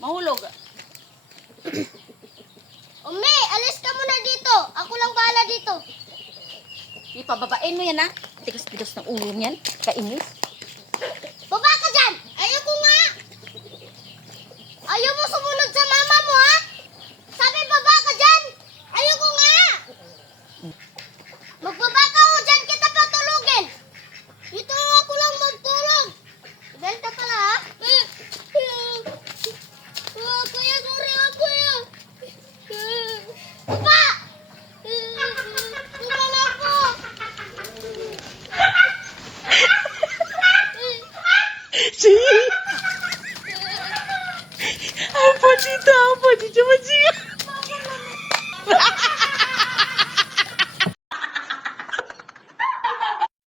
Mahulog. Umi, alis ka muna dito. Ako lang bahala dito. Ipababain mo yan, ha? Tigas-tigas ng ulo niyan. Kainis. Baba ka dyan! Ayaw ko nga! Ayaw mo sumunod sa mama mo, ha? Sabi, baba ka dyan! Ayaw ko nga! Magbaba ka o dyan kita patulogin! Dito ako lang magtulog! Ibenta pala, ha? Kuya, sorry ha, kuya! Baba! Baba na po! Apa cerita? Apa cerita macam